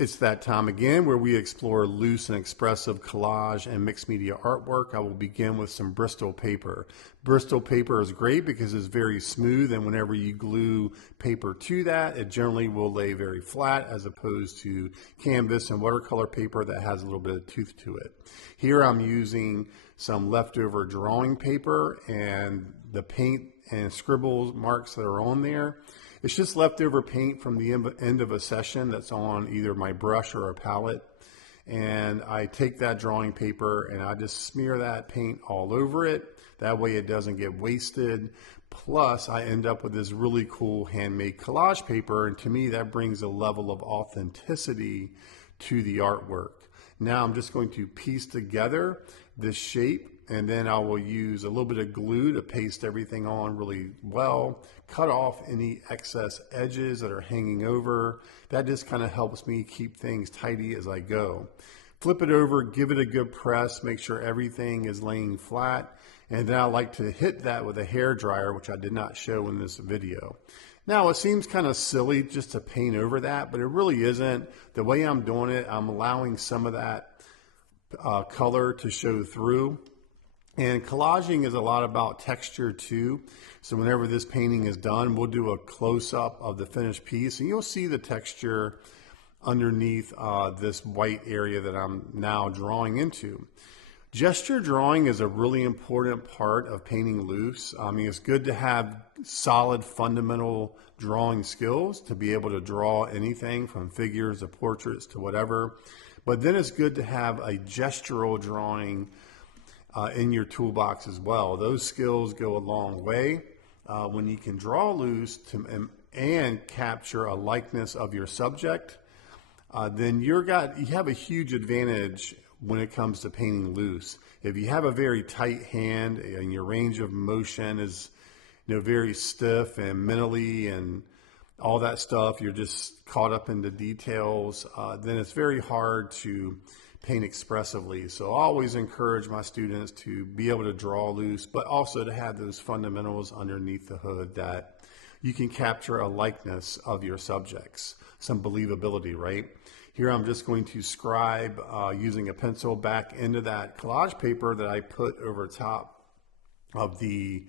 It's that time again where we explore loose and expressive collage and mixed media artwork. I will begin with some Bristol paper. Bristol paper is great because it's very smooth, and whenever you glue paper to that, it generally will lay very flat as opposed to canvas and watercolor paper that has a little bit of tooth to it. Here I'm using some leftover drawing paper and the paint and scribble marks that are on there. It's just leftover paint from the end of a session that's on either my brush or a palette. And I take that drawing paper and I just smear that paint all over it. That way it doesn't get wasted. Plus I end up with this really cool handmade collage paper. And to me, that brings a level of authenticity to the artwork. Now I'm just going to piece together this shape, and then I will use a little bit of glue to paste everything on really well, cut off any excess edges that are hanging over. That just kind of helps me keep things tidy as I go. Flip it over, give it a good press, make sure everything is laying flat, and then I like to hit that with a hair dryer, which I did not show in this video. Now it seems kind of silly just to paint over that, but it really isn't. The way I'm doing it, I'm allowing some of that color to show through. And collaging is a lot about texture too. So whenever this painting is done, we'll do a close-up of the finished piece and you'll see the texture underneath this white area that I'm now drawing into. Gesture drawing is a really important part of painting loose. I mean, it's good to have solid fundamental drawing skills to be able to draw anything from figures to portraits to whatever. But then it's good to have a gestural drawing in your toolbox as well. Those skills go a long way when you can draw loose and capture a likeness of your subject. Then you have a huge advantage when it comes to painting loose. If you have a very tight hand and your range of motion is very stiff and mentally and all that stuff, you're just caught up in the details, then it's very hard to paint expressively. So I always encourage my students to be able to draw loose, but also to have those fundamentals underneath the hood that you can capture a likeness of your subjects, some believability, right? Here I'm just going to scribe using a pencil back into that collage paper that I put over top of the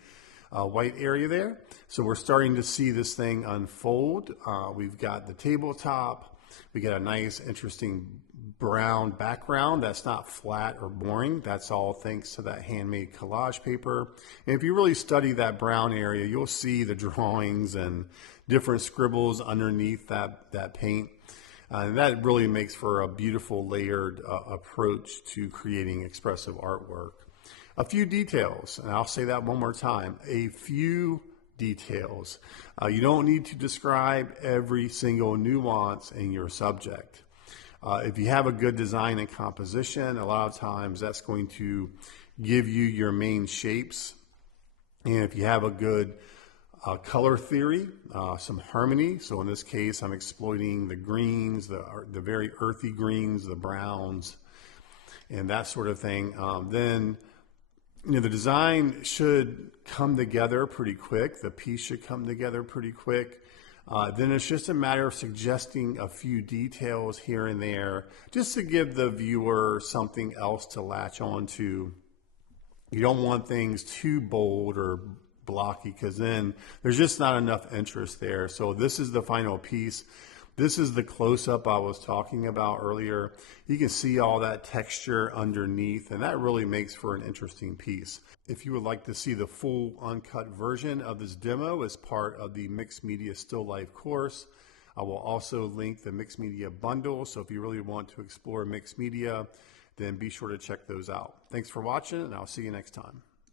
white area there. So we're starting to see this thing unfold. We've got the tabletop. We got a nice, interesting brown background that's not flat or boring. That's all thanks to that handmade collage paper. And if you really study that brown area, you'll see the drawings and different scribbles underneath that paint. And that really makes for a beautiful layered approach to creating expressive artwork. A few details, and I'll say that one more time, a few details. You don't need to describe every single nuance in your subject. If you have a good design and composition, a lot of times that's going to give you your main shapes. And if you have a good color theory, some harmony. So in this case, I'm exploiting the greens, the very earthy greens, the browns, and that sort of thing. Then the design should come together pretty quick. The piece should come together pretty quick. Then it's just a matter of suggesting a few details here and there just to give the viewer something else to latch on to. You don't want things too bold or blocky because then there's just not enough interest there. So this is the final piece. This is the close-up I was talking about earlier. You can see all that texture underneath, and that really makes for an interesting piece. If you would like to see the full uncut version of this demo as part of the Mixed Media Still Life course, I will also link the Mixed Media bundle. So if you really want to explore mixed media, then be sure to check those out. Thanks for watching, and I'll see you next time.